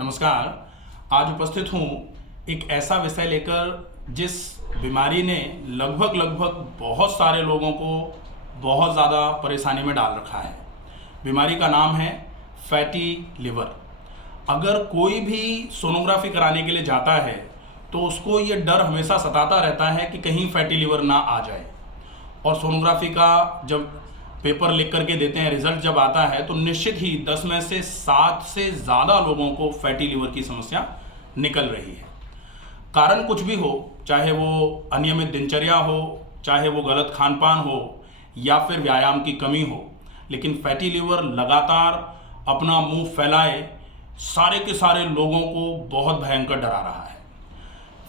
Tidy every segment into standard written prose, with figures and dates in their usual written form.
नमस्कार। आज उपस्थित हूँ एक ऐसा विषय लेकर जिस बीमारी ने लगभग बहुत सारे लोगों को बहुत ज़्यादा परेशानी में डाल रखा है। बीमारी का नाम है फैटी लिवर। अगर कोई भी सोनोग्राफी कराने के लिए जाता है तो उसको ये डर हमेशा सताता रहता है कि कहीं फैटी लिवर ना आ जाए। और सोनोग्राफी का जब पेपर लिख करके देते हैं, रिजल्ट जब आता है तो निश्चित ही 10 में से 7 से ज़्यादा लोगों को फैटी लिवर की समस्या निकल रही है। कारण कुछ भी हो, चाहे वो अनियमित दिनचर्या हो, चाहे वो गलत खान पान हो या फिर व्यायाम की कमी हो, लेकिन फैटी लिवर लगातार अपना मुंह फैलाए सारे के सारे लोगों को बहुत भयंकर डरा रहा है।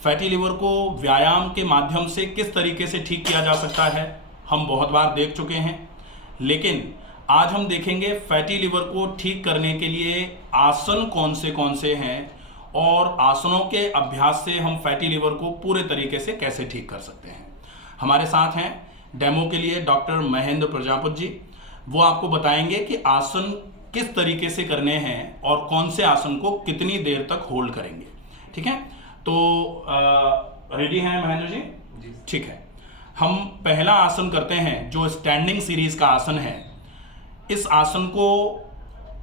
फैटी लिवर को व्यायाम के माध्यम से किस तरीके से ठीक किया जा सकता है हम बहुत बार देख चुके हैं, लेकिन आज हम देखेंगे फैटी लिवर को ठीक करने के लिए आसन कौन से हैं और आसनों के अभ्यास से हम फैटी लिवर को पूरे तरीके से कैसे ठीक कर सकते हैं। हमारे साथ हैं डेमो के लिए डॉक्टर महेंद्र प्रजापति जी। वो आपको बताएंगे कि आसन किस तरीके से करने हैं और कौन से आसन को कितनी देर तक होल्ड करेंगे। ठीक है, तो रेडी हैं महेंद्र जी? ठीक है, हम पहला आसन करते हैं जो स्टैंडिंग सीरीज का आसन है। इस आसन को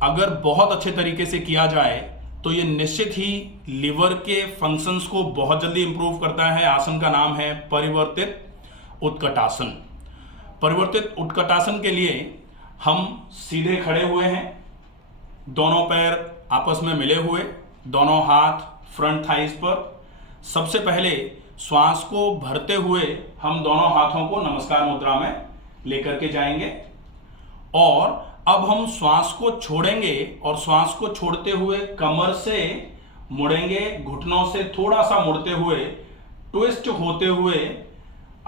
अगर बहुत अच्छे तरीके से किया जाए तो ये निश्चित ही लिवर के फंक्शंस को बहुत जल्दी इंप्रूव करता है। आसन का नाम है परिवर्तित उत्कटासन। परिवर्तित उत्कटासन के लिए हम सीधे खड़े हुए हैं, दोनों पैर आपस में मिले हुए, दोनों हाथ फ्रंट थाइस पर। सबसे पहले श्वास को भरते हुए हम दोनों हाथों को नमस्कार मुद्रा में लेकर के जाएंगे और अब हम श्वास को छोड़ेंगे और श्वास को छोड़ते हुए कमर से मुड़ेंगे, घुटनों से थोड़ा सा मुड़ते हुए ट्विस्ट होते हुए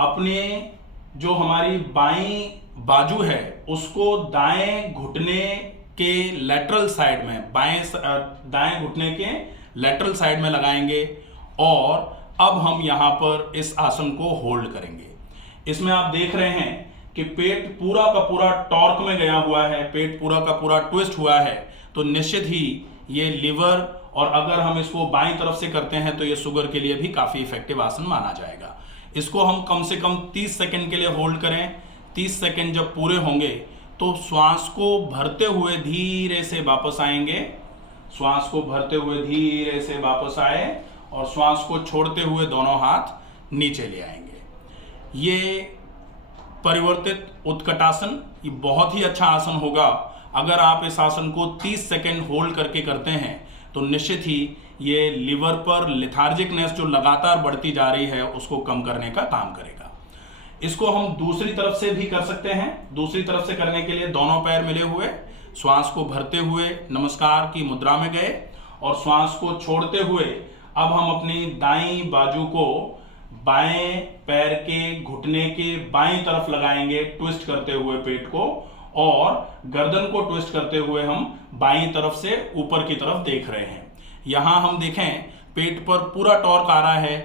अपने जो हमारी बाईं बाजू है उसको दाएं घुटने के लेटरल साइड में, दाएं घुटने के लेटरल साइड में लगाएंगे और अब हम यहां पर इस आसन को होल्ड करेंगे। इसमें आप देख रहे हैं कि पेट पूरा का पूरा टॉर्क में गया हुआ है, पेट पूरा का पूरा ट्विस्ट हुआ है, तो निश्चित ही ये लिवर, और अगर हम इसको बाईं तरफ से करते हैं तो ये शुगर के लिए भी काफी इफेक्टिव आसन माना जाएगा। इसको हम कम से कम 30 सेकंड के लिए होल्ड करें। 30 सेकंड जब पूरे होंगे तो श्वास को भरते हुए धीरे से वापस आएंगे, श्वास को भरते हुए धीरे से वापस आए और श्वास को छोड़ते हुए दोनों हाथ नीचे ले आएंगे। ये परिवर्तित उत्कटासन ये बहुत ही अच्छा आसन होगा। अगर आप इस आसन को 30 सेकंड होल्ड करके करते हैं तो निश्चित ही ये लिवर पर लेथार्जिकनेस जो लगातार बढ़ती जा रही है उसको कम करने का काम करेगा। इसको हम दूसरी तरफ से भी कर सकते हैं। दूसरी तरफ से करने के लिए दोनों पैर मिले हुए, श्वास को भरते हुए नमस्कार की मुद्रा में गए और श्वास को छोड़ते हुए अब हम अपनी दाईं बाजू को बाएं पैर के घुटने के बाईं तरफ लगाएंगे, ट्विस्ट करते हुए पेट को, और गर्दन को ट्विस्ट करते हुए हम बाईं तरफ से ऊपर की तरफ देख रहे हैं। यहां हम देखें पेट पर पूरा टॉर्क आ रहा है।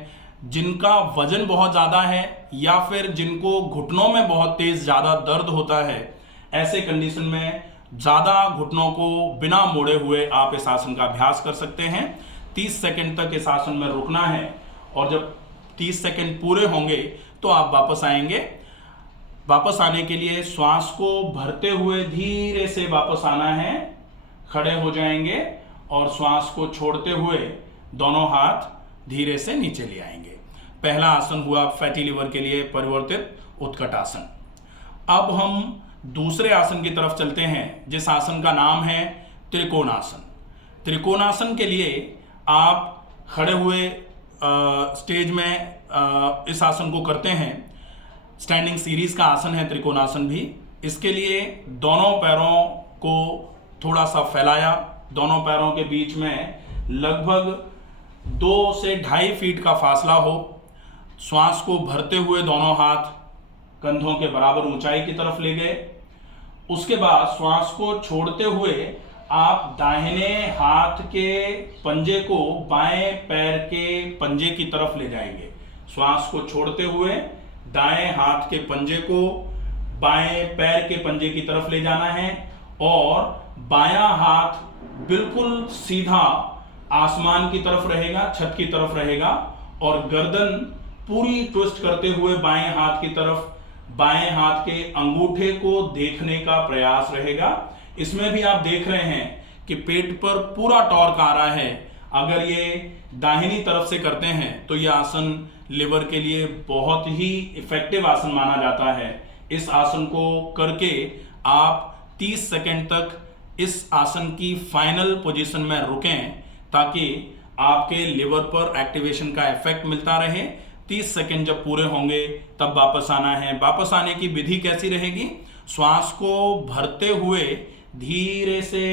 जिनका वजन बहुत ज्यादा है या फिर जिनको घुटनों में बहुत तेज ज्यादा दर्द होता है, ऐसे कंडीशन में ज्यादा घुटनों को बिना मोड़े हुए आप इस आसन का अभ्यास कर सकते हैं। 30 सेकंड तक इस आसन में रुकना है और जब 30 सेकंड पूरे होंगे तो आप वापस आएंगे। वापस आने के लिए श्वास को भरते हुए धीरे से वापस आना है, खड़े हो जाएंगे और श्वास को छोड़ते हुए दोनों हाथ धीरे से नीचे ले आएंगे। पहला आसन हुआ फैटी लिवर के लिए परिवर्तित उत्कटासन। अब हम दूसरे आसन की तरफ चलते हैं जिस आसन का नाम है त्रिकोणासन। त्रिकोणासन के लिए आप खड़े हुए स्टेज में इस आसन को करते हैं। स्टैंडिंग सीरीज का आसन है त्रिकोणासन भी। इसके लिए दोनों पैरों को थोड़ा सा फैलाया, दोनों पैरों के बीच में लगभग 2 से 2.5 फीट का फासला हो। श्वास को भरते हुए दोनों हाथ कंधों के बराबर ऊंचाई की तरफ ले गए। उसके बाद श्वास को छोड़ते हुए आप दाहिने हाथ के पंजे को बाएं पैर के पंजे की तरफ ले जाएंगे। श्वास को छोड़ते हुए दाएं हाथ के पंजे को बाएं पैर के पंजे की तरफ ले जाना है और बायां हाथ बिल्कुल सीधा आसमान की तरफ रहेगा, छत की तरफ रहेगा, और गर्दन पूरी ट्विस्ट करते हुए बाएं हाथ की तरफ, बाएं हाथ के अंगूठे को देखने का प्रयास रहेगा। इसमें भी आप देख रहे हैं कि पेट पर पूरा टॉर्क आ रहा है। अगर ये दाहिनी तरफ से करते हैं तो यह आसन लिवर के लिए बहुत ही इफेक्टिव आसन माना जाता है। इस आसन को करके आप 30 सेकंड तक इस आसन की फाइनल पोजीशन में रुकें ताकि आपके लिवर पर एक्टिवेशन का इफेक्ट मिलता रहे। 30 सेकंड जब पूरे होंगे तब वापस आना है। वापस आने की विधि कैसी रहेगी? श्वास को भरते हुए धीरे से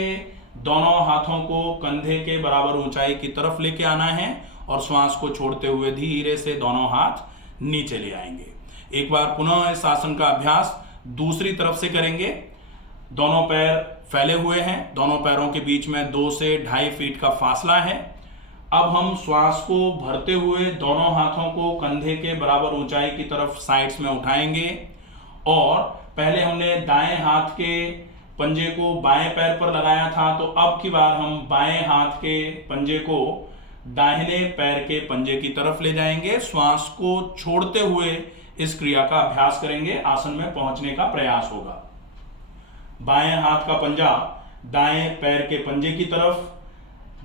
दोनों हाथों को कंधे के बराबर ऊंचाई की तरफ लेके आना है और श्वास को छोड़ते हुए धीरे से दोनों हाथ नीचे ले आएंगे। एक बार पुनः इस आसन का अभ्यास दूसरी तरफ से करेंगे। दोनों पैर फैले हुए हैं, दोनों पैरों के बीच में 2 से 2.5 फीट का फासला है। अब हम श्वास को भरते हुए दोनों हाथों को कंधे के बराबर ऊंचाई की तरफ साइड्स में उठाएंगे और पहले हमने दाएं हाथ के पंजे को बाएं पैर पर लगाया था, तो अब की बार हम बाएं हाथ के पंजे को दाहिने पैर के पंजे की तरफ ले जाएंगे। श्वास को छोड़ते हुए इस क्रिया का अभ्यास करेंगे, आसन में पहुंचने का प्रयास होगा। बाएं हाथ का पंजा दाएं पैर के पंजे की तरफ,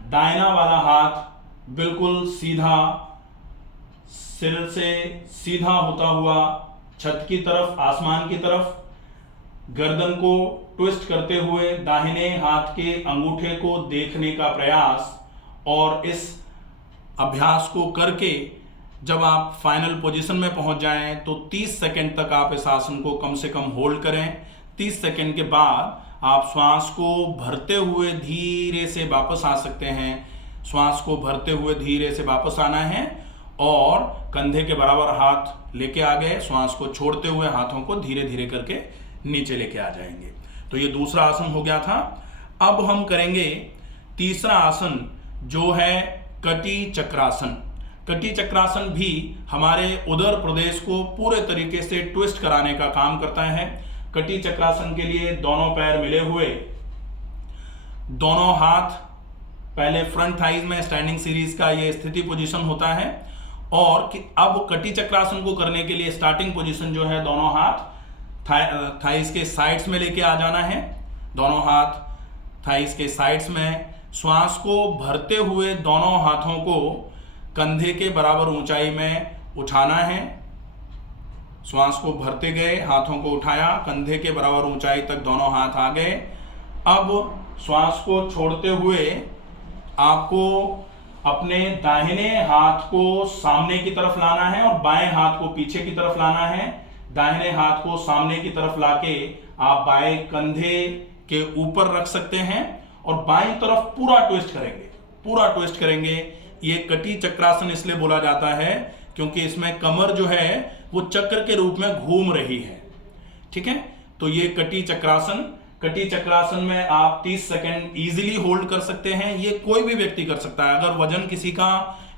दाहिना वाला हाथ बिल्कुल सीधा, सिर से सीधा होता हुआ छत की तरफ, आसमान की तरफ, गर्दन को ट्विस्ट करते हुए दाहिने हाथ के अंगूठे को देखने का प्रयास। और इस अभ्यास को करके जब आप फाइनल पोजीशन में पहुंच जाएं तो 30 सेकंड तक आप इस आसन को कम से कम होल्ड करें। 30 सेकंड के बाद आप श्वास को भरते हुए धीरे से वापस आ सकते हैं। श्वास को भरते हुए धीरे से वापस आना है और कंधे के बराबर हाथ लेके आ गए। श्वास को छोड़ते हुए हाथों को धीरे धीरे करके नीचे लेके आ जाएंगे। तो ये दूसरा आसन हो गया था। अब हम करेंगे तीसरा आसन जो है कटी चक्रासन। कटी चक्रासन भी हमारे उदर प्रदेश को पूरे तरीके से ट्विस्ट कराने का काम करता है। कटी चक्रासन के लिए दोनों पैर मिले हुए, दोनों हाथ पहले फ्रंट थाइज में स्टैंडिंग सीरीज का ये स्थिति पोजीशन होता है। और अब कटी चक्रासन को करने के लिए स्टार्टिंग पोजीशन जो है, दोनों हाथ थाइज के साइड्स में लेके आ जाना है। दोनों हाथ थाइज के साइड्स में, श्वास को भरते हुए दोनों हाथों को कंधे के बराबर ऊंचाई में उठाना है। श्वास को भरते गए, हाथों को उठाया, कंधे के बराबर ऊंचाई तक दोनों हाथ आ गए। अब श्वास को छोड़ते हुए आपको अपने दाहिने हाथ को सामने की तरफ लाना है और बाएं हाथ को पीछे की तरफ लाना है। दाहिने हाथ को सामने की तरफ लाके आप बाएं कंधे के ऊपर रख सकते हैं और बाईं तरफ पूरा ट्विस्ट करेंगे, पूरा ट्विस्ट करेंगे। ये कटी चक्रासन इसलिए बोला जाता है क्योंकि इसमें कमर जो है वो चक्र के रूप में घूम रही है। ठीक है, तो ये कटी चक्रासन। कटी चक्रासन में आप 30 सेकंड इजीली होल्ड कर सकते हैं। ये कोई भी व्यक्ति कर सकता है। अगर वजन किसी का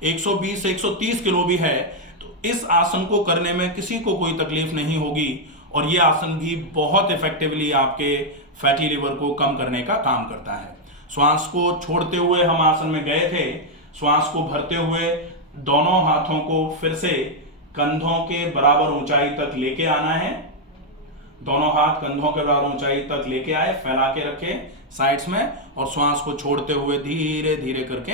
120 से 130 किलो भी है तो इस आसन को करने में किसी को कोई तकलीफ नहीं होगी। और ये आसन भी बहुत इफेक्टिवली आपके फैटी लिवर को कम करने का काम करता है। श्वास को छोड़ते हुए हम आसन में गए थे। श्वास को भरते हुए दोनों हाथों को फिर से कंधों के बराबर ऊंचाई तक लेके आना है। दोनों हाथ कंधों के बराबर ऊंचाई तक लेके आए, फैला के रखे साइड्स में, और श्वास को छोड़ते हुए धीरे धीरे करके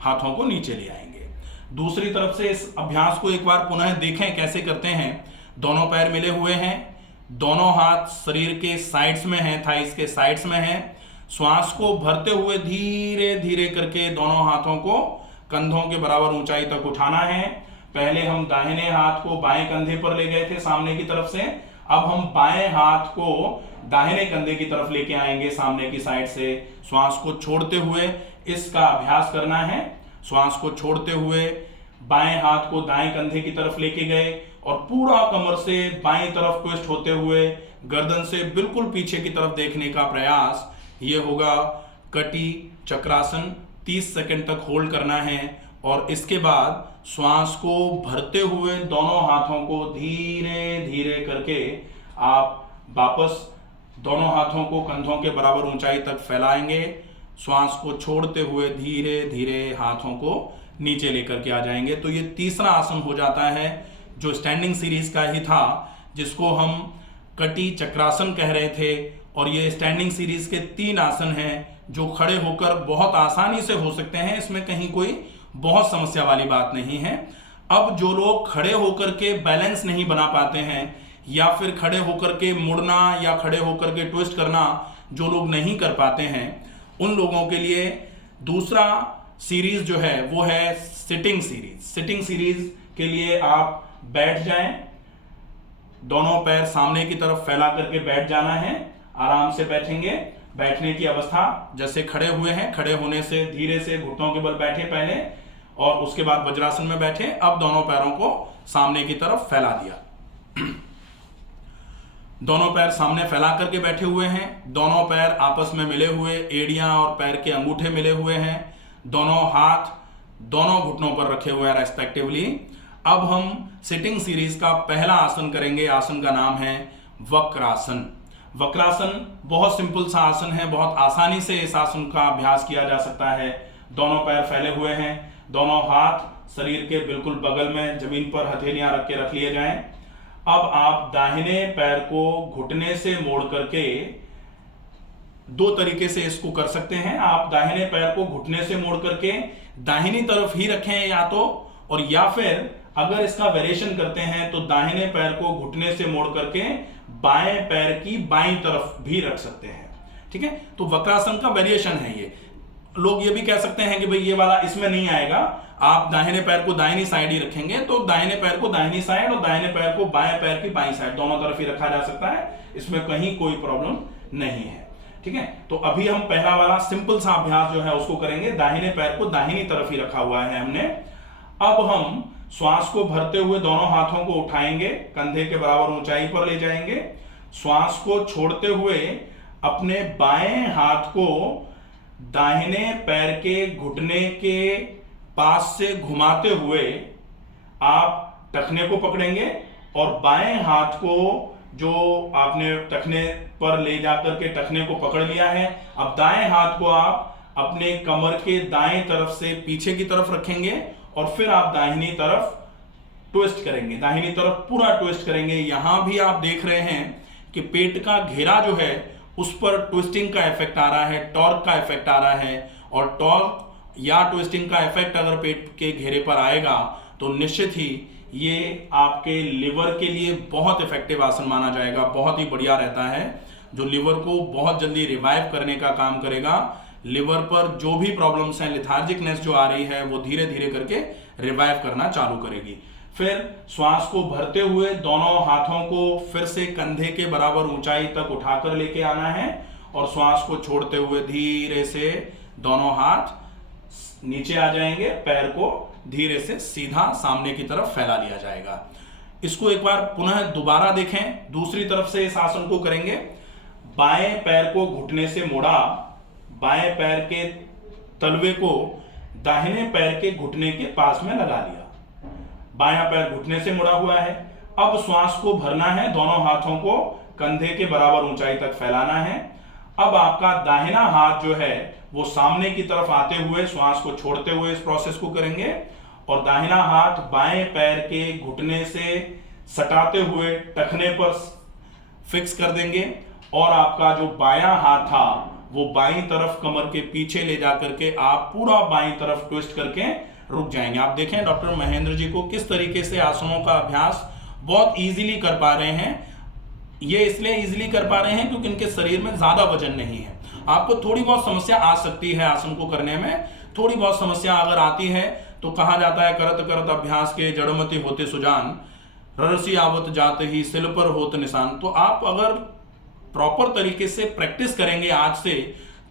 हाथों को नीचे ले आएंगे। दूसरी तरफ से इस अभ्यास को एक बार पुनः देखें कैसे करते हैं। दोनों पैर मिले हुए हैं, दोनों हाथ शरीर के साइड्स में हैं, थाइस के साइड्स में हैं। श्वास को भरते हुए धीरे धीरे करके दोनों हाथों को कंधों के बराबर ऊंचाई तक उठाना है। पहले हम दाहिने हाथ को बाएं कंधे पर ले गए थे सामने की तरफ से, अब हम बाएं हाथ को दाहिने कंधे की तरफ लेके आएंगे सामने की साइड से। श्वास को छोड़ते हुए इसका अभ्यास करना है। श्वास को छोड़ते हुए बाएं हाथ को दाएं कंधे की तरफ लेके गए और पूरा कमर से बाएं तरफ ट्विस्ट होते हुए गर्दन से बिल्कुल पीछे की तरफ देखने का प्रयास। ये होगा कटी चक्रासन। 30 सेकंड तक होल्ड करना है और इसके बाद श्वास को भरते हुए दोनों हाथों को धीरे धीरे करके आप वापस दोनों हाथों को कंधों के बराबर ऊंचाई तक फैलाएंगे। श्वास को छोड़ते हुए धीरे धीरे हाथों को नीचे लेकर के आ जाएंगे। तो ये तीसरा आसन हो जाता है जो स्टैंडिंग सीरीज का ही था, जिसको हम कटी चक्रासन कह रहे थे। और ये स्टैंडिंग सीरीज के 3 आसन हैं जो खड़े होकर बहुत आसानी से हो सकते हैं, इसमें कहीं कोई बहुत समस्या वाली बात नहीं है। अब जो लोग खड़े होकर के बैलेंस नहीं बना पाते हैं या फिर खड़े होकर के मुड़ना या खड़े होकर के ट्विस्ट करना जो लोग नहीं कर पाते हैं, उन लोगों के लिए दूसरा सीरीज जो है वो है सिटिंग सीरीज। सिटिंग सीरीज के लिए आप बैठ जाएं, दोनों पैर सामने की तरफ फैला करके बैठ जाना है। आराम से बैठेंगे। बैठने की अवस्था जैसे खड़े हुए हैं, खड़े होने से धीरे से घुटनों के बल बैठे पहले और उसके बाद वज्रासन में बैठे। अब दोनों पैरों को सामने की तरफ फैला दिया। दोनों पैर सामने फैला करके बैठे हुए हैं, दोनों पैर आपस में मिले हुए, एड़ियां और पैर के अंगूठे मिले हुए हैं, दोनों हाथ दोनों घुटनों पर रखे हुए हैं रेस्पेक्टिवली। अब हम सिटिंग सीरीज का पहला आसन करेंगे। आसन का नाम है वक्रासन। वक्रासन बहुत सिंपल सा आसन है, बहुत आसानी से इस आसन का अभ्यास किया जा सकता है। दोनों पैर फैले हुए हैं, दोनों हाथ शरीर के बिल्कुल बगल में जमीन पर हथेलियां रख के रख लिए जाएं। अब आप दाहिने पैर को घुटने से मोड़ करके 2 तरीके से इसको कर सकते हैं। आप दाहिने पैर को घुटने से मोड़ करके दाहिनी तरफ ही रखें या तो, और या फिर अगर इसका वेरिएशन करते हैं तो दाहिने पैर को घुटने से मोड़ करके बाएं पैर की बाईं तरफ भी रख सकते हैं। ठीक है, तो वक्रासन का वेरिएशन है ये। लोग ये भी कह सकते हैं कि भाई ये वाला इसमें नहीं आएगा, आप दाहिने पैर को दाहिनी साइड ही रखेंगे, तो दाहिने पैर को दाहिनी साइड और दाहिने पैर को बाएं पैर की बाईं साइड दोनों तरफ ही रखा जा सकता है, इसमें कहीं कोई प्रॉब्लम नहीं है। ठीक है, तो अभी हम पहला वाला सिंपल सा अभ्यास जो है उसको करेंगे। दाहिने पैर को दाहिनी तरफ ही रखा हुआ है हमने। अब हम श्वास को भरते हुए दोनों हाथों को उठाएंगे, कंधे के बराबर ऊंचाई पर ले जाएंगे। श्वास को छोड़ते हुए अपने बाएं हाथ को दाहिने पैर के घुटने के पास से घुमाते हुए आप टखने को पकड़ेंगे और बाएं हाथ को जो आपने टखने पर ले जाकर के टखने को पकड़ लिया है, अब दाएं हाथ को आप अपने कमर के दाएं तरफ से पीछे की तरफ रखेंगे और फिर आप दाहिनी तरफ ट्विस्ट करेंगे, दाहिनी तरफ पूरा ट्विस्ट करेंगे। यहां भी आप देख रहे हैं कि पेट का घेरा जो है उस पर ट्विस्टिंग का इफेक्ट आ रहा है, टॉर्क का इफेक्ट आ रहा है। और टॉर्क या ट्विस्टिंग का इफेक्ट अगर पेट के घेरे पर आएगा तो निश्चित ही ये आपके लिवर के लिए बहुत इफेक्टिव आसन माना जाएगा, बहुत ही बढ़िया रहता है, जो लिवर को बहुत जल्दी रिवाइव करने का काम करेगा। लिवर पर जो भी प्रॉब्लम्स हैं, लिथार्जिकनेस जो आ रही है, वो धीरे धीरे करके रिवाइव करना चालू करेगी। फिर श्वास को भरते हुए दोनों हाथों को फिर से कंधे के बराबर ऊंचाई तक उठाकर लेके आना है और श्वास को छोड़ते हुए धीरे से दोनों हाथ नीचे आ जाएंगे, पैर को धीरे से सीधा सामने की तरफ फैला लिया जाएगा। इसको एक बार पुनः दोबारा देखें, दूसरी तरफ से इस आसन को करेंगे। बाएं पैर को घुटने से मोड़ा, बाएं पैर के तलवे को दाहिने पैर के घुटने के पास में लगा लिया, बायां पैर घुटने से मुड़ा हुआ है। अब श्वास को भरना है, दोनों हाथों को कंधे के बराबर ऊंचाई तक फैलाना है। अब आपका दाहिना हाथ जो है वो सामने की तरफ आते हुए श्वास को छोड़ते हुए इस प्रोसेस को करेंगे और दाहिना हाथ बाएं पैर के घुटने से सटाते हुए टखने पर फिक्स कर देंगे और आपका जो बायां हाथ था वो बाईं तरफ कमर के पीछे ले जाकर के आप पूरा बाईं तरफ ट्विस्ट करके रुक जाएंगे। आप देखें डॉक्टर महेंद्र जी को किस तरीके से आसनों का अभ्यास बहुत इजीली कर पा रहे हैं। ये इसलिए इजीली कर पा रहे हैं क्योंकि इनके शरीर में ज्यादा वजन नहीं है। आपको थोड़ी बहुत समस्या आ सकती है आसन को करने में, थोड़ी बहुत समस्या अगर आती है तो कहा जाता है करत करत अभ्यास के जड़मति होते सुजान, ररसी आवत जाते ही सिल पर होत निशान। तो आप अगर प्रॉपर तरीके से प्रैक्टिस करेंगे आज से,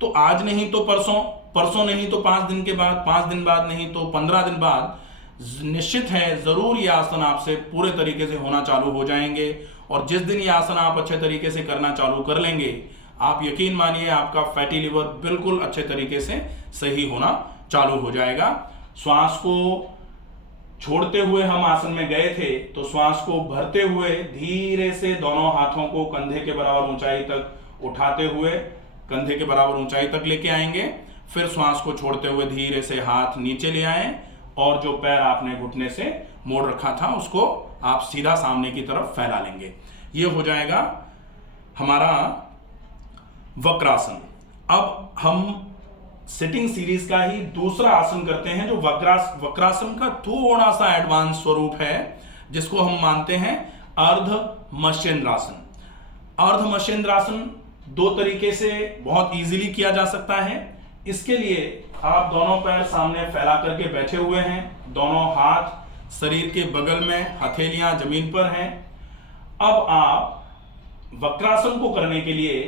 तो आज नहीं तो परसों, परसों नहीं तो 5 दिन के बाद, 5 दिन बाद नहीं तो 15 दिन बाद निश्चित है जरूर ये आसन आपसे पूरे तरीके से होना चालू हो जाएंगे। और जिस दिन ये आसन आप अच्छे तरीके से करना चालू कर लेंगे, आप यकीन मानिए आपका फैटी लिवर बिल्कुल अच्छे तरीके से सही होना चालू हो जाएगा। श्वास को छोड़ते हुए हम आसन में गए थे, तो श्वास को भरते हुए धीरे से दोनों हाथों को कंधे के बराबर ऊंचाई तक उठाते हुए कंधे के बराबर ऊंचाई तक लेके आएंगे। फिर श्वास को छोड़ते हुए धीरे से हाथ नीचे ले आए और जो पैर आपने घुटने से मोड़ रखा था उसको आप सीधा सामने की तरफ फैला लेंगे। ये हो जाएगा हमारा वक्रासन। अब हम सिटिंग सीरीज का ही दूसरा आसन करते हैं जो वक्रासन का थोड़ा सा एडवांस स्वरूप है, जिसको हम मानते हैं अर्ध मत्स्येंद्रासन। अर्ध मत्स्येंद्रासन दो तरीके से बहुत इजीली किया जा सकता है। इसके लिए आप दोनों पैर सामने फैला करके बैठे हुए हैं, दोनों हाथ शरीर के बगल में, हथेलियां जमीन पर हैं। अब आप वक्रासन को करने के लिए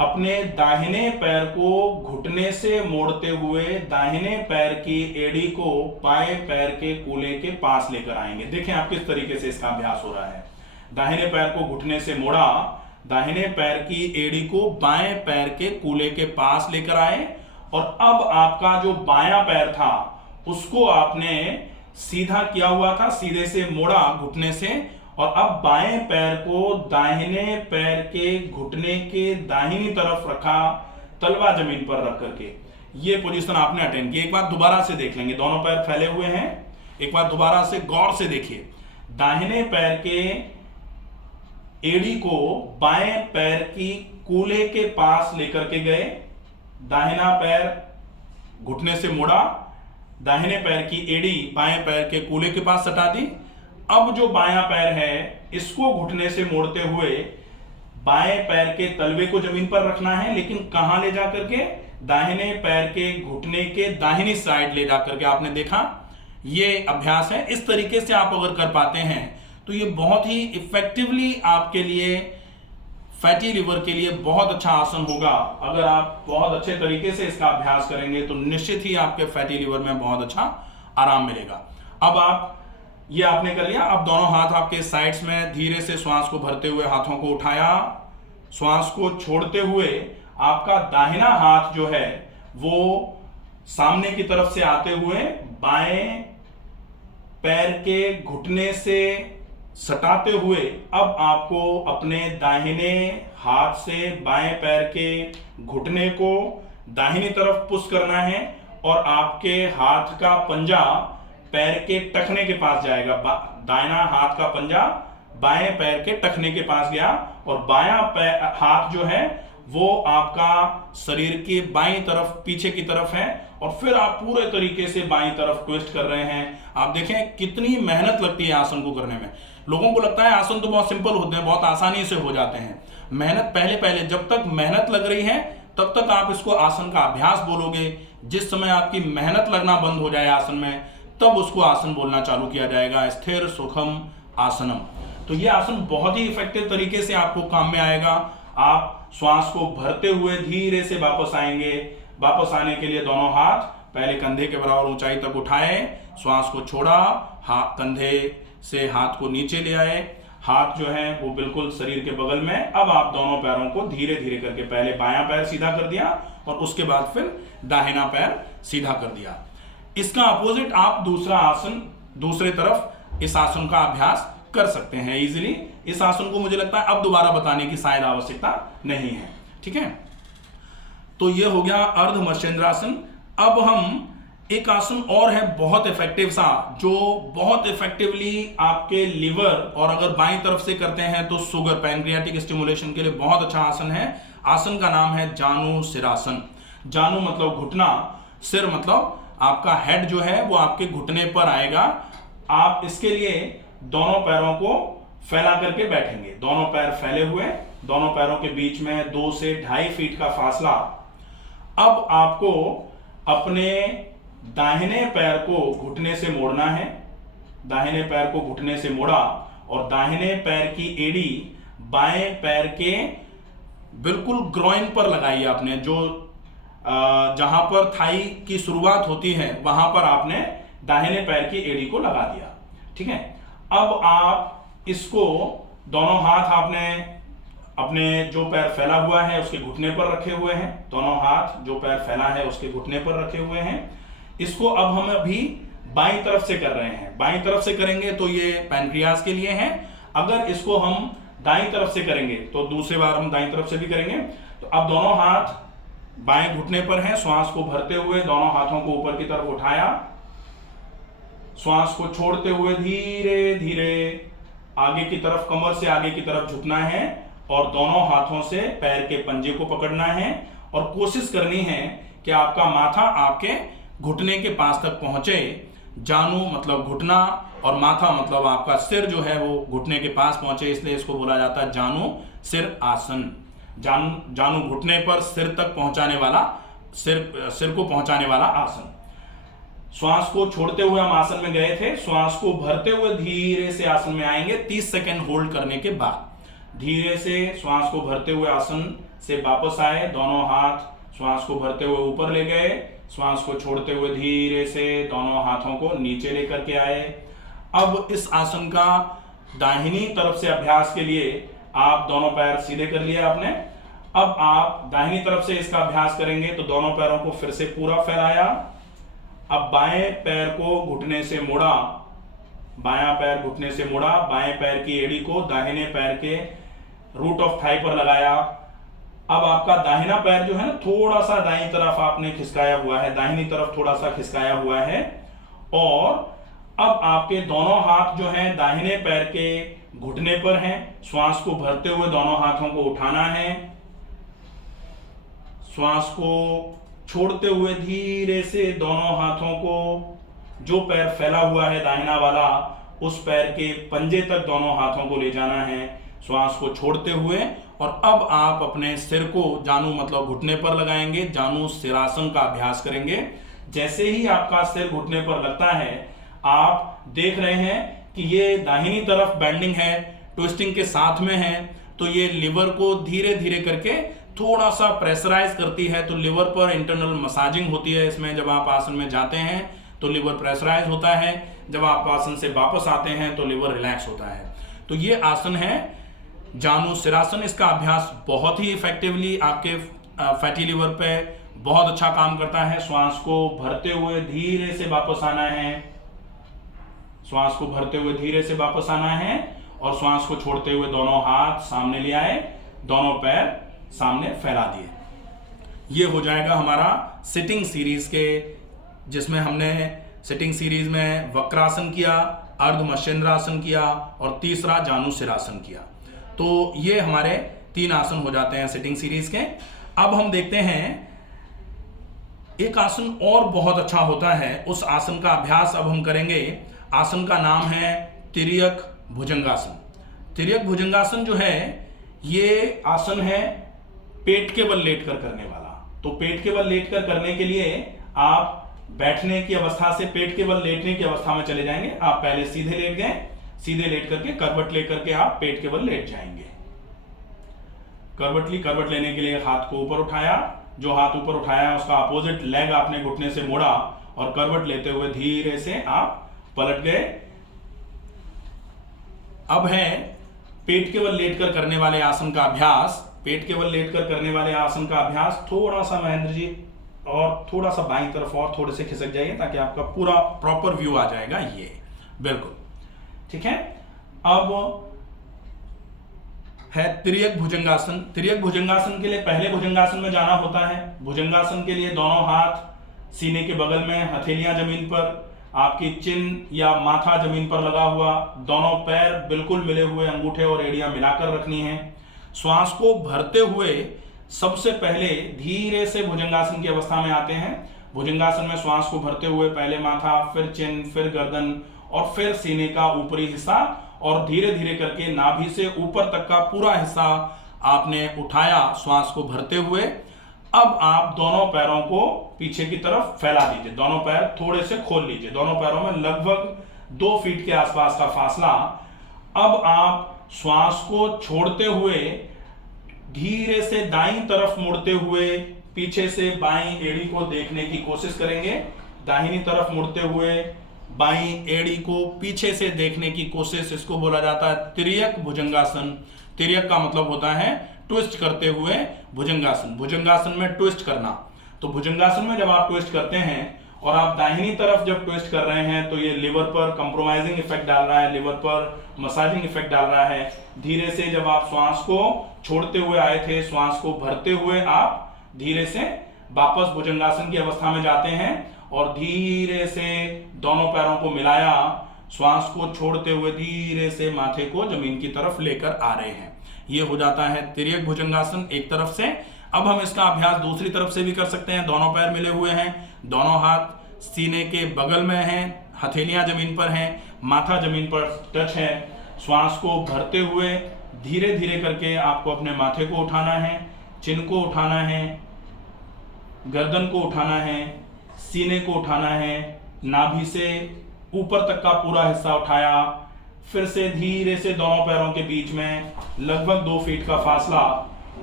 अपने दाहिने पैर को घुटने से मोड़ते हुए दाहिने पैर की एड़ी को बाएं पैर के कूल्हे के पास लेकर आएंगे। देखें आप किस तरीके से इसका अभ्यास हो रहा है। दाहिने पैर को घुटने से मोड़ा, दाहिने पैर की एड़ी को बाएं पैर के कूल्हे के पास लेकर आए और अब आपका जो बायां पैर था उसको आपने सीधा किया हुआ था, सीधे से मोड़ा घुटने से, और अब बाएं पैर को दाहिने पैर के घुटने के दाहिनी तरफ रखा, तलवा जमीन पर रख करके ये पोजीशन आपने अटेंड की। एक बार दोबारा से देख लेंगे, दोनों पैर फैले हुए हैं, एक बार दोबारा से गौर से देखिए। दाहिने पैर के एड़ी को बाएं पैर की कूल्हे के पास लेकर के गए, दाहिना पैर घुटने से मोड़ा, दाहिने पैर की एड़ी बाएं पैर के कूल्हे के पास सटा दी। अब जो बायां पैर है इसको घुटने से मोड़ते हुए बाएं पैर के तलवे को जमीन पर रखना है, लेकिन कहां ले जाकर के, दाहिने पैर के घुटने के दाहिनी साइड ले जाकर के। आपने देखा ये अभ्यास है। इस तरीके से आप अगर कर पाते हैं तो ये बहुत ही इफेक्टिवली आपके लिए, फैटी लिवर के लिए बहुत अच्छा आसन होगा। अगर आप बहुत अच्छे तरीके से इसका अभ्यास करेंगे तो निश्चित ही आपके फैटी लिवर में बहुत अच्छा आराम मिलेगा। अब आप ये आपने कर लिया। अब दोनों हाथ आपके साइड्स में, धीरे से श्वास को भरते हुए हाथों को उठाया, श्वास को छोड़ते हुए आपका दाहिना हाथ जो है वो सामने की तरफ से आते हुए बाएं पैर के घुटने से सटाते हुए अब आपको अपने दाहिने हाथ से बाएं पैर के घुटने को दाहिनी तरफ पुश करना है और आपके हाथ का पंजा पैर के टखने के पास जाएगा। दाहिना हाथ का पंजा बाएं पैर के टखने के पास गया और बायां हाथ जो है वो आपका शरीर के बाईं तरफ, पीछे की तरफ है और फिर आप पूरे तरीके से बाईं तरफ ट्विस्ट कर रहे हैं। आप देखें कितनी मेहनत लगती है आसन को करने में। लोगों को लगता है आसन तो बहुत सिंपल होते हैं, बहुत आसानी से हो जाते हैं। मेहनत पहले जब तक मेहनत लग रही है तब तक आप इसको आसन का अभ्यास बोलोगे। जिस समय आपकी मेहनत लगना बंद हो जाए आसन में, तब उसको आसन बोलना चालू किया जाएगा, स्थिर सुखम आसनम। तो ये आसन बहुत ही इफेक्टिव तरीके से आपको काम में आएगा। आप श्वास को भरते हुए धीरे से वापस आएंगे। वापस आने के लिए दोनों हाथ पहले कंधे के बराबर ऊंचाई तक उठाए, श्वास को छोड़ा, हाथ कंधे से हाथ को नीचे ले आए, हाथ जो है वो बिल्कुल शरीर के बगल में। अब आप दोनों पैरों को धीरे धीरे करके पहले बायां पैर सीधा कर दिया और उसके बाद फिर दाहिना पैर सीधा कर दिया। इसका अपोजिट आप दूसरा आसन, दूसरे तरफ इस आसन का अभ्यास कर सकते हैं इजीली। इस आसन को मुझे लगता है अब दोबारा बताने की शायद आवश्यकता नहीं है। ठीक है, तो ये हो गया अर्ध मत्स्येंद्रासन। अब हम एक आसन और है बहुत इफेक्टिव सा, जो बहुत इफेक्टिवली आपके लिवर और अगर बाईं तरफ से करते हैं तो शुगर, पैनक्रियाटिक स्टिमुलेशन के लिए बहुत अच्छा आसन है। आसन का नाम है जानु सिरासन। जानु मतलब घुटना, सिर मतलब आपका हेड जो है वो आपके घुटने पर आएगा। आप इसके लिए दोनों पैरों को फैला करके बैठेंगे, दोनों पैर फैले हुए, दोनों पैरों के बीच में 2 से 2.5 फीट का फासला। अब आपको अपने दाहिने पैर को घुटने से मोड़ना है। दाहिने पैर को घुटने से मोड़ा और दाहिने पैर की एड़ी बाएं पैर के बिल्कुल ग्रोइन पर लगाई आपने, जो जहां पर थाई की शुरुआत होती है वहां पर आपने दाहिने पैर की एड़ी को लगा दिया। ठीक है, अब आप इसको दोनों हाथ आपने अपने जो पैर फैला हुआ है उसके घुटने पर रखे हुए हैं, दोनों हाथ जो पैर फैला है उसके घुटने पर रखे हुए हैं। इसको अब हम अभी बाईं तरफ से कर रहे हैं। बाईं तरफ से करेंगे तो ये पैनक्रियास के लिए है। अगर इसको हम दाईं तरफ से करेंगे तो दूसरी बार हम दाईं तरफ से भी करेंगे। तो अब दोनों हाथ बाएं घुटने पर है, श्वास को भरते हुए दोनों हाथों को ऊपर की तरफ उठाया, श्वास को छोड़ते हुए धीरे धीरे आगे की तरफ, कमर से आगे की तरफ झुकना है और दोनों हाथों से पैर के पंजे को पकड़ना है और कोशिश करनी है कि आपका माथा आपके घुटने के पास तक पहुंचे। जानू मतलब घुटना और माथा मतलब आपका सिर जो है वो घुटने के पास पहुंचे, इसलिए इसको बोला जाता है जानू सिर आसन। जानू घुटने पर सिर तक पहुंचाने वाला, सिर को पहुंचाने वाला आसन। श्वास को छोड़ते हुए हम आसन में गए थे, श्वास को भरते हुए धीरे से आसन में आएंगे। 30 सेकंड होल्ड करने के बाद धीरे से श्वास को भरते हुए आसन से वापस आए, दोनों हाथ श्वास को भरते हुए ऊपर ले गए, श्वास को छोड़ते हुए धीरे से दोनों हाथों को नीचे लेकर के आए। अब इस आसन का दाहिनी तरफ से अभ्यास के लिए आप दोनों पैर सीधे कर लिया आपने। अब आप दाहिनी तरफ से इसका अभ्यास करेंगे तो दोनों पैरों को फिर से पूरा फैलाया। अब बाएं पैर को घुटने से मोड़ा, बायां पैर घुटने से मोड़ा, बाएं पैर की एड़ी को दाहिने पैर के रूट ऑफ थाई पर लगाया। अब आपका दाहिना पैर जो है ना थोड़ा सा दाईं तरफ आपने खिसकाया हुआ है, दाहिनी तरफ थोड़ा सा खिसकाया हुआ है और अब आपके दोनों हाथ जो हैं दाहिने पैर के घुटने पर हैं। श्वास को भरते हुए दोनों हाथों को उठाना है, श्वास को छोड़ते हुए धीरे से दोनों हाथों को जो पैर फैला हुआ है दाहिना वाला उस पैर के पंजे तक दोनों हाथों को ले जाना है, श्वास को छोड़ते हुए। और अब आप अपने सिर को जानू मतलब घुटने पर लगाएंगे, जानू सिरासन का अभ्यास करेंगे। जैसे ही आपका सिर घुटने पर लगता है आप देख रहे हैं कि ये दाहिनी तरफ बेंडिंग है, ट्विस्टिंग के साथ में है, तो ये लिवर को धीरे धीरे करके थोड़ा सा प्रेशराइज करती है। तो लिवर पर इंटरनल मसाजिंग होती है इसमें। जब आप आसन में जाते हैं तो लिवर प्रेशराइज होता है, जब आप आसन से वापस आते हैं तो लिवर रिलैक्स होता है। तो ये आसन है जानू सिरासन। इसका अभ्यास बहुत ही इफेक्टिवली आपके फैटी लिवर पे बहुत अच्छा काम करता है। श्वास को भरते हुए धीरे से वापस आना है, श्वास को भरते हुए धीरे से वापस आना है और श्वास को छोड़ते हुए दोनों हाथ सामने ले आए, दोनों पैर सामने फैला दिए। ये हो जाएगा हमारा सिटिंग सीरीज के, जिसमें हमने सिटिंग सीरीज में वक्रासन किया, अर्ध मत्स्येंद्रासन किया और तीसरा जानू सिरासन किया। तो ये हमारे 3 आसन हो जाते हैं सिटिंग सीरीज के। अब हम देखते हैं एक आसन और बहुत अच्छा होता है, उस आसन का अभ्यास अब हम करेंगे। आसन का नाम है तिर्यक भुजंगासन। तिर्यक भुजंगासन जो है ये आसन है पेट के बल लेटकर करने वाला। तो पेट के बल लेटकर करने के लिए आप बैठने की अवस्था से पेट के बल लेटने की अवस्था में चले जाएंगे। आप पहले सीधे लेट गए, सीधे लेट करके करवट लेकर के आप पेट के बल लेट जाएंगे। करवट लेने के लिए हाथ को ऊपर उठाया, जो हाथ ऊपर उठाया उसका अपोजिट लेग आपने घुटने से मोड़ा और करवट लेते हुए धीरे से आप पलट गए। अब है पेट के बल लेटकर करने वाले आसन का अभ्यास। पेट के बल लेटकर करने वाले आसन का अभ्यास थोड़ा सा महेंद्र जी और थोड़ा सा बाईं तरफ और थोड़े से खिसक जाइए ताकि आपका पूरा प्रॉपर व्यू आ जाएगा। ये बिल्कुल ठीक है। अब है तिर्यक भुजंगासन। तिर्यक भुजंगासन के लिए पहले भुजंगासन में जाना होता है। भुजंगासन के लिए दोनों हाथ सीने के बगल में, हथेलियां जमीन पर, आपकी चिन या माथा जमीन पर लगा हुआ, दोनों पैर बिल्कुल मिले हुए, अंगूठे और एड़ियां मिलाकर रखनी है। श्वास को भरते हुए सबसे पहले धीरे से भुजंगासन की अवस्था में आते हैं। भुजंगासन में श्वास को भरते हुए पहले माथा, फिर चिन, फिर गर्दन और फिर सीने का ऊपरी हिस्सा और धीरे धीरे करके नाभि से ऊपर तक का पूरा हिस्सा आपने उठाया श्वास को भरते हुए। अब आप दोनों पैरों को पीछे की तरफ फैला दीजिए, दोनों पैर थोड़े से खोल लीजिए, दोनों पैरों में लगभग 2 फीट के आसपास का फासला। अब आप श्वास को छोड़ते हुए धीरे से दाईं तरफ मुड़ते हुए पीछे से बाईं एड़ी को देखने की कोशिश करेंगे। दाहिनी तरफ मुड़ते हुए बाईं एड़ी को पीछे से देखने की कोशिश, इसको बोला जाता है तिर्यक भुजंगासन। तिर्यक का मतलब होता है ट्विस्ट करते हुए भुजंगासन। भुजंगासन में ट्विस्ट करना। तो भुजंगासन में जब आप ट्विस्ट करते हैं और आप दाहिनी तरफ जब ट्विस्ट कर रहे हैं तो ये लिवर पर कंप्रोमाइजिंग इफेक्ट डाल रहा है, लिवर पर मसाजिंग इफेक्ट डाल रहा है। धीरे से जब आप श्वास को छोड़ते हुए आए थे, श्वास को भरते हुए आप धीरे से वापस भुजंगासन की अवस्था में जाते हैं और धीरे से दोनों पैरों को मिलाया, श्वास को छोड़ते हुए धीरे से माथे को जमीन की तरफ लेकर आ रहे हैं। ये हो जाता है तिर्यक भुजंगासन एक तरफ से। अब हम इसका अभ्यास दूसरी तरफ से भी कर सकते हैं। दोनों पैर मिले हुए हैं, दोनों हाथ सीने के बगल में हैं, हथेलियां जमीन पर हैं, माथा जमीन पर टच है। श्वास को भरते हुए धीरे धीरे करके आपको अपने माथे को उठाना है, चिन को उठाना है, गर्दन को उठाना है, सीने को उठाना है, नाभि से ऊपर तक का पूरा हिस्सा उठाया, फिर से धीरे से दोनों पैरों के बीच में लगभग 2 फीट का फासला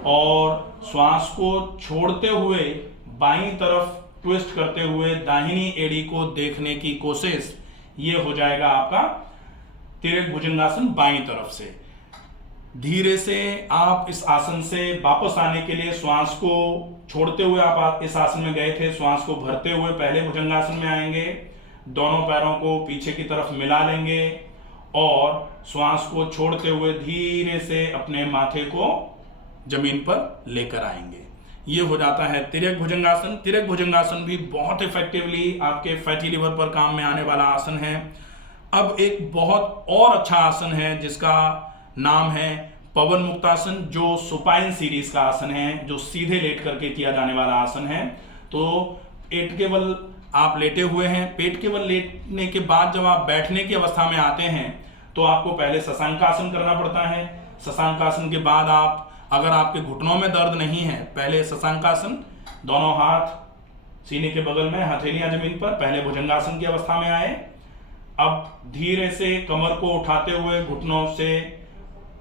और श्वास को छोड़ते हुए बाईं तरफ ट्विस्ट करते हुए दाहिनी एड़ी को देखने की कोशिश। ये हो जाएगा आपका तिर्यक भुजंगासन बाईं तरफ से। धीरे से आप इस आसन से वापस आने के लिए श्वास को छोड़ते हुए आप इस आसन में गए थे, श्वास को भरते हुए पहले भुजंगासन में आएंगे, दोनों पैरों को पीछे की तरफ मिला लेंगे और श्वास को छोड़ते हुए धीरे से अपने माथे को जमीन पर लेकर आएंगे। ये हो जाता है तिर्यक भुजंगासन। तिर्यक भुजंगासन भी बहुत इफेक्टिवली आपके फैटी लिवर पर काम में आने वाला आसन है। अब एक बहुत और अच्छा आसन है जिसका नाम है पवन मुक्तासन, जो सुपाइन सीरीज का आसन है, जो सीधे लेट करके किया जाने वाला आसन है। तो पेट के बल आप लेटे हुए हैं, पेट के बल लेटने के बाद जब आप बैठने की अवस्था में आते हैं तो आपको पहले शशांकासन करना पड़ता है। शशांकासन के बाद आप, अगर आपके घुटनों में दर्द नहीं है, पहले शशांकासन, दोनों हाथ सीने के बगल में, हथेलियां जमीन पर, पहले भुजंगासन की अवस्था में आए। अब धीरे से कमर को उठाते हुए घुटनों से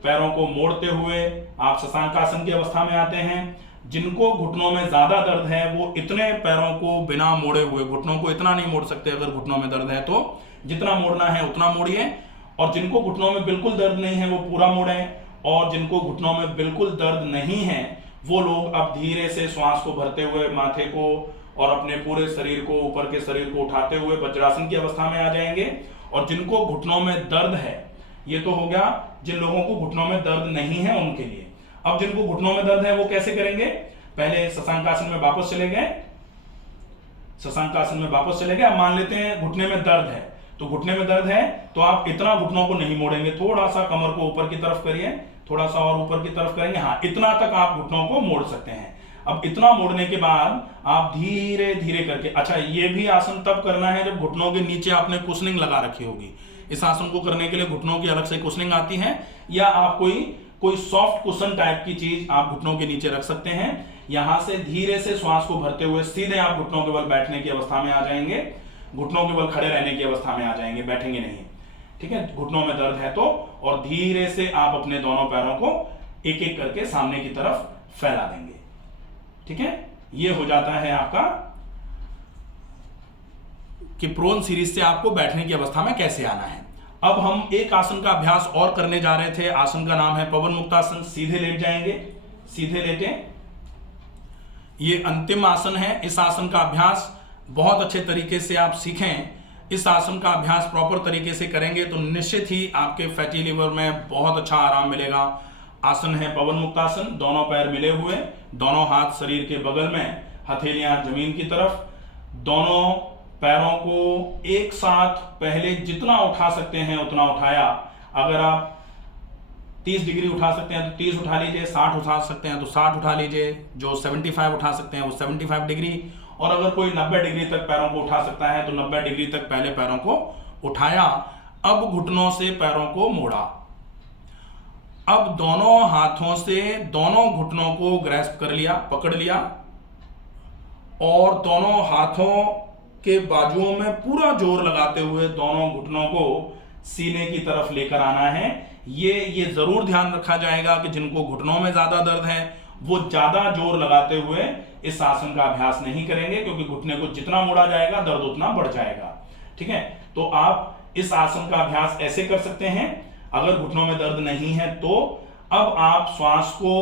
पैरों को मोड़ते हुए आप शशांकासन की अवस्था में आते हैं। जिनको घुटनों में ज्यादा दर्द है वो इतने पैरों को बिना मोड़े हुए, घुटनों को इतना नहीं मोड़ सकते अगर घुटनों में दर्द है तो, जितना मोड़ना है उतना मोड़िए। और जिनको घुटनों में बिल्कुल दर्द नहीं है वो पूरा मोड़ें, और जिनको घुटनों में बिल्कुल दर्द नहीं है वो लोग अब धीरे से श्वास को भरते हुए माथे को और अपने पूरे शरीर को, ऊपर के शरीर को उठाते हुए वज्रासन की अवस्था में आ जाएंगे। और जिनको घुटनों में दर्द है, ये तो हो गया जिन लोगों को घुटनों में दर्द नहीं है उनके लिए। अब जिनको घुटनों में दर्द है वो कैसे करेंगे? पहले शशांकासन में वापस चले गए, शशांकासन में वापस चले गए। अब मान लेते हैं घुटने में दर्द है, तो घुटने में दर्द है तो आप इतना घुटनों को नहीं मोड़ेंगे, थोड़ा सा कमर को ऊपर की तरफ करिए, थोड़ा सा और ऊपर की तरफ करेंगे, हाँ इतना तक आप घुटनों को मोड़ सकते हैं। अब इतना मोड़ने के बाद आप धीरे धीरे करके, अच्छा ये भी आसन तब करना है जब घुटनों के नीचे आपने कुशनिंग लगा रखी होगी। इस आसन को करने के लिए घुटनों की अलग से कुशनिंग आती है, या आप कोई सॉफ्ट कुशन टाइप की चीज आप घुटनों के नीचे रख सकते हैं। यहां से धीरे से श्वास को भरते हुए सीधे आप घुटनों के बल बैठने की अवस्था में आ जाएंगे, घुटनों के बल खड़े रहने की अवस्था में आ जाएंगे, बैठेंगे नहीं, ठीक है। घुटनों में दर्द है तो, और धीरे से आप अपने दोनों पैरों को एक एक करके सामने की तरफ फैला देंगे, ठीक है। ये हो जाता है आपका कि प्रोन सीरीज से आपको बैठने की अवस्था में कैसे आना है। अब हम एक आसन का अभ्यास और करने जा रहे थे, आसन का नाम है पवन मुक्तासन। सीधे लेट जाएंगे, सीधे लेटे, ये अंतिम आसन है। इस आसन का अभ्यास बहुत अच्छे तरीके से आप सीखें, इस आसन का अभ्यास प्रॉपर तरीके से करेंगे तो निश्चित ही आपके फैटी लिवर में बहुत अच्छा आराम मिलेगा। आसन है पवन मुक्तासन, दोनों पैर मिले हुए, दोनों हाथ शरीर के बगल में, हथेलियां जमीन की तरफ, दोनों पैरों को एक साथ पहले जितना उठा सकते हैं उतना उठाया। अगर आप 30 डिग्री उठा सकते हैं तो 30 उठा लीजिए, 60 उठा सकते हैं तो 60 उठा लीजिए, जो 75 उठा सकते हैं वो 75 डिग्री, और अगर कोई 90 डिग्री तक पैरों को उठा सकता है तो 90 डिग्री तक पहले पैरों को उठाया। अब घुटनों से पैरों को मोड़ा, अब दोनों हाथों से दोनों घुटनों को ग्रैस्प कर लिया, पकड़ लिया, और दोनों हाथों के बाजुओं में पूरा जोर लगाते हुए दोनों घुटनों को सीने की तरफ लेकर आना है। ये जरूर ध्यान रखा जाएगा कि जिनको घुटनों में ज्यादा दर्द है वो ज्यादा जोर लगाते हुए इस आसन का अभ्यास नहीं करेंगे, क्योंकि घुटने को जितना मोड़ा जाएगा दर्द उतना बढ़ जाएगा, ठीक है। तो आप इस आसन का अभ्यास ऐसे कर सकते हैं अगर घुटनों में दर्द नहीं है तो। अब आप श्वास को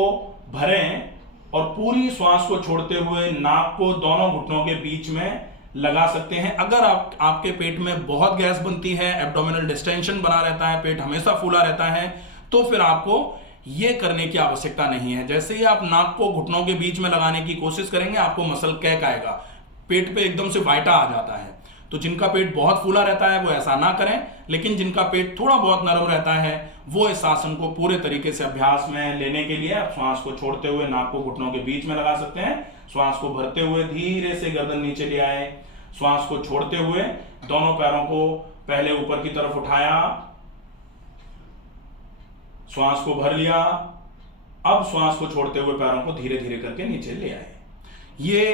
भरें और पूरी श्वास को छोड़ते हुए नाक को दोनों घुटनों के बीच में लगा सकते हैं। अगर आपके पेट में बहुत गैस बनती है, एब्डोमिनल डिस्टेंशन बना रहता है, पेट हमेशा फूला रहता है, तो फिर आपको ये करने की आवश्यकता नहीं है। जैसे ही आप नाक को घुटनों के बीच में लगाने की कोशिश करेंगे, आपको मसल कैक आएगा, पेट पे एकदम से वाइटा आ जाता है। तो जिनका पेट बहुत फूला रहता है वो ऐसा ना करें, लेकिन जिनका पेट थोड़ा बहुत नरम रहता है वो इस आसन को पूरे तरीके से अभ्यास में लेने के लिए आप श्वास को छोड़ते हुए नाक को घुटनों के बीच में लगा सकते हैं। श्वास को भरते हुए धीरे से गर्दन नीचे ले आए, श्वास को छोड़ते हुए दोनों पैरों को पहले ऊपर की तरफ उठाया, श्वास को भर लिया, अब श्वास को छोड़ते हुए पैरों को धीरे धीरे करके नीचे ले आए। ये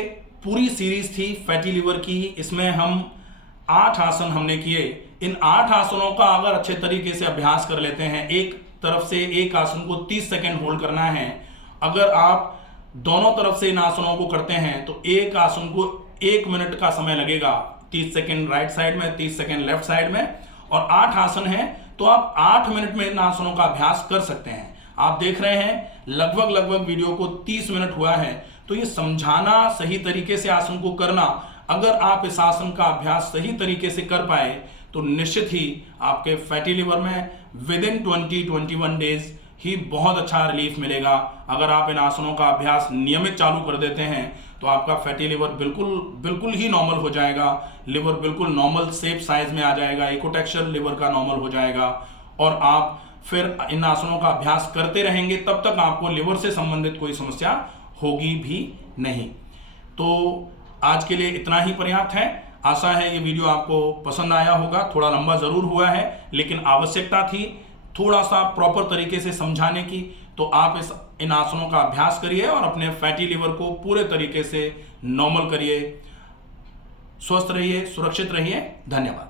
पूरी सीरीज थी फैटी लिवर की। इसमें हम 8 आसन हमने किए। इन 8 आसनों का अगर अच्छे तरीके से अभ्यास कर लेते हैं, एक तरफ से एक आसन को 30 सेकेंड होल्ड करना है। अगर आप दोनों तरफ से इन आसनों को करते हैं तो एक आसन को 1 मिनट का समय लगेगा, 30 सेकेंड राइट साइड में, 30 सेकेंड लेफ्ट साइड में, और 8 आसन है तो आप 8 मिनट में इन आसनों का अभ्यास कर सकते हैं। आप देख रहे हैं लगभग वीडियो को 30 मिनट हुआ है। तो ये समझाना, सही तरीके से आसन को करना, अगर आप इस आसन का अभ्यास सही तरीके से कर पाए तो निश्चित ही आपके फैटी लिवर में विदिन 20-21 डेज ही बहुत अच्छा रिलीफ मिलेगा। अगर आप इन आसनों का अभ्यास नियमित चालू कर देते हैं तो आपका फैटी लिवर बिल्कुल ही नॉर्मल हो जाएगा, लिवर बिल्कुल नॉर्मल शेप साइज में आ जाएगा, इकोटेक्चर लिवर का नॉर्मल हो जाएगा, और आप फिर इन आसनों का अभ्यास करते रहेंगे, तब तक आपको लिवर से संबंधित कोई समस्या होगी भी नहीं। तो आज के लिए इतना ही पर्याप्त है। आशा है ये वीडियो आपको पसंद आया होगा। थोड़ा लंबा जरूर हुआ है, लेकिन आवश्यकता थी थोड़ा सा प्रॉपर तरीके से समझाने की। तो आप इन आसनों का अभ्यास करिए और अपने फैटी लिवर को पूरे तरीके से नॉर्मल करिए। स्वस्थ रहिए, सुरक्षित रहिए। धन्यवाद।